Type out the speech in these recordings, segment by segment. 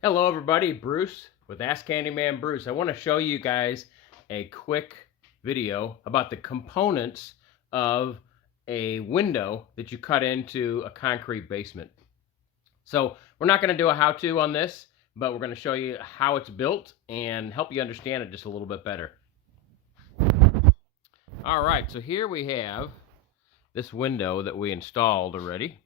Hello everybody, Bruce with Ask Handyman Bruce. I want to show you guys a quick video about the components of a window that you cut into a concrete basement. So we're not going to do a how-to on this, but we're going to show you how it's built and help you understand it just a little bit better. All right, so here we have this window that we installed already.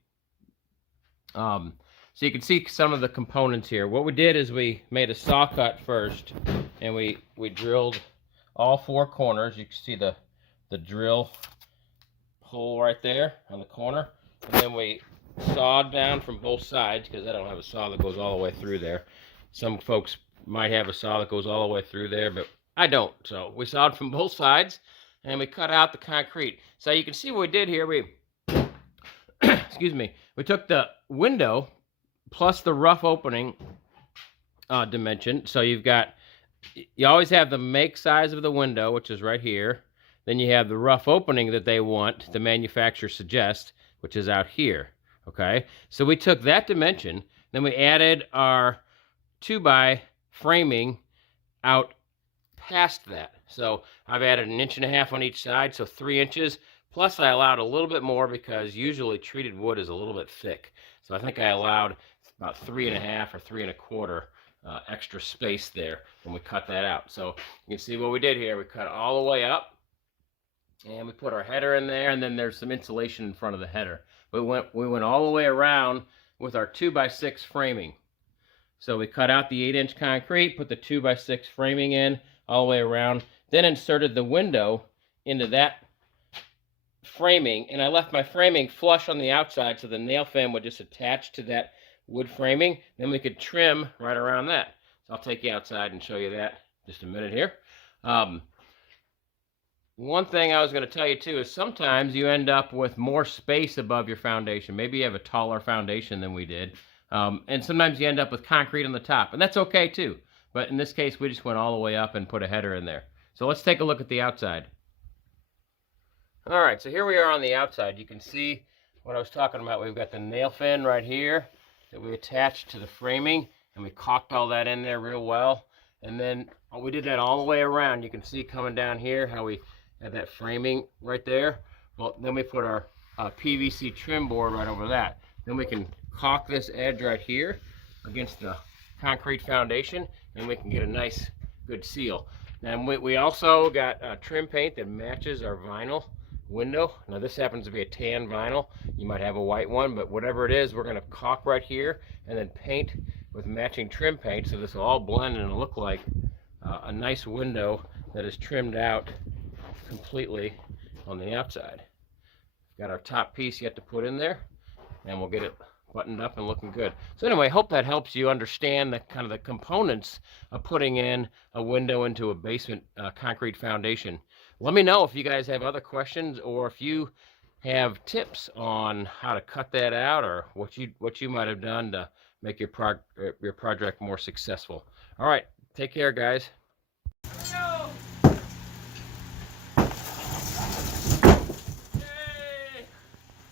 So you can see some of the components here. What we did is we made a saw cut first, and we drilled all four corners. You can see the drill hole right there on the corner, and then we sawed down from both sides, because I don't have a saw that goes all the way through there. Some folks might have a saw that goes all the way through there, but I don't. So we sawed from both sides, and we cut out the concrete. So you can see what we did here. We excuse me, we took the window plus the rough opening dimension. So you always have the make size of the window, which is right here. Then you have the rough opening that they want, the manufacturer suggests, which is out here. Okay, so we took that dimension, then we added our 2x framing out past that. So I've added 1.5 inches on each side, so 3 inches. Plus I allowed a little bit more because usually treated wood is a little bit thick. So I think I allowed about 3.5 or 3.25 extra space there when we cut that out. So you can see what we did here. We cut all the way up, and we put our header in there, and then there's some insulation in front of the header. We went all the way around with our 2x6 framing. So we cut out the 8-inch concrete, put the 2x6 framing in all the way around, then inserted the window into that framing, and I left my framing flush on the outside so the nail fan would just attach to that wood framing. Then we could trim right around that. So I'll take you outside and show you that just a minute here. One thing I was going to tell you too is sometimes you end up with more space above your foundation. Maybe you have a taller foundation than we did. And sometimes you end up with concrete on the top, and that's okay too. But in this case, we just went all the way up and put a header in there. So let's take a look at the outside. All right, so here we are on the outside. You can see what I was talking about. We've got the nail fin right here that we attached to the framing, and we caulked all that in there real well. And then we did that all the way around. You can see coming down here how we had that framing right there. Well, then we put our PVC trim board right over that. Then we can caulk this edge right here against the concrete foundation, and we can get a nice good seal. And we also got trim paint that matches our vinyl window. Now this happens to be a tan vinyl. You might have a white one, but whatever it is, we're going to caulk right here and then paint with matching trim paint, so this will all blend and look like a nice window that is trimmed out completely on the outside. Got our top piece yet to put in there, and we'll get it buttoned up and looking good. So anyway, I hope that helps you understand the kind of the components of putting in a window into a basement concrete foundation. Let me know if you guys have other questions, or if you have tips on how to cut that out, or what you might have done to make your project more successful. All right, take care, guys.